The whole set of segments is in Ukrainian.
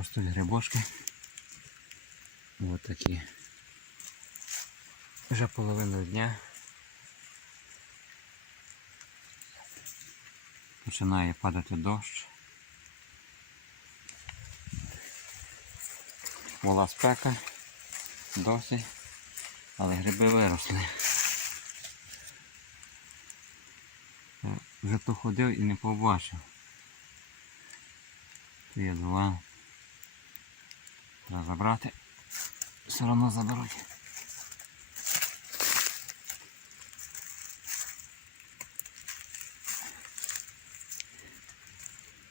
ростуть грибочки. Ось такі. Вже половина дня. Починає падати дощ. Була спека досі, але гриби виросли. Вже то ходив і не побачив. Тут є два. Треба забрати. Все одно заберуть.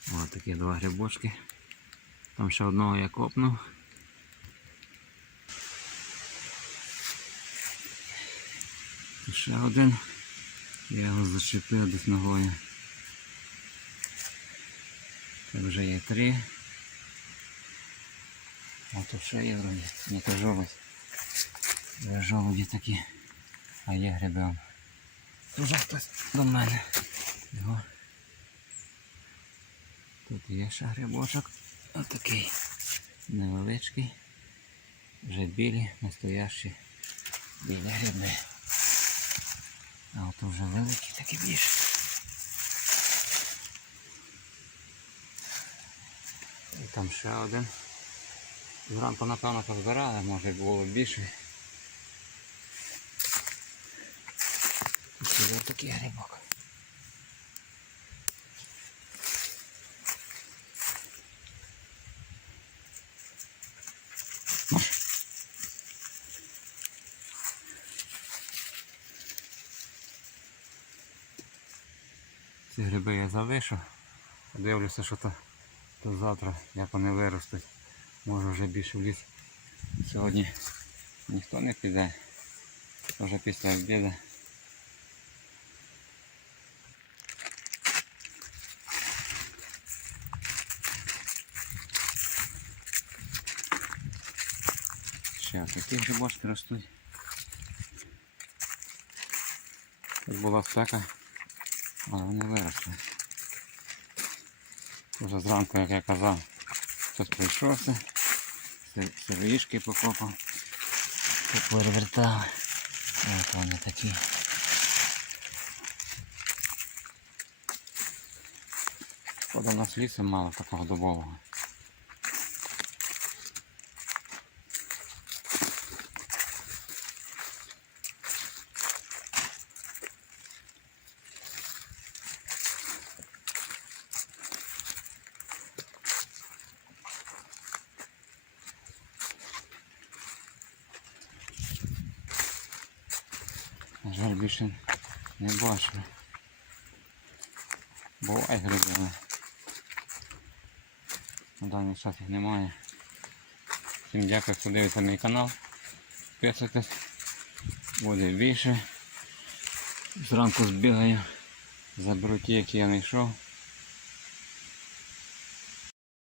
Ось такі два грибочки. Там ще одного я копнув. Ще один. Я його зачепив десь ногою. Це вже є три. А тут ще є вроді. Не то жолудь. Вже такі. А є грибем. Вже хтось до мене. Його. Тут є ще грибочок. Отакий. Невеличкий. Вже білі, настоящі білі гриби. А от вже великі такі більше. І там ще один. Зранку, напевно, позбирали, може було більше. Ще є такий грибок. Ці гриби я залишу. Дивлюся, що то, то завтра, як вони виростуть. Може вже більше в ліс. Сьогодні ніхто не піде. Вже після обіду. Ще такі грибочки ростуть. Тут була спека, але вони виросли. Вже зранку, як я казав, Хтось пройшовся, сироїшки покопав, перевертав. От вони такі. Шкода, у нас лісу мало такого дубового. Жаль, більше не бачу. Бувай гриби, але на даний час їх немає. Всім дякую, хто дивиться мій канал. Підписуйтесь, буде більше. Зранку збігаю, заберу ті, які я знайшов.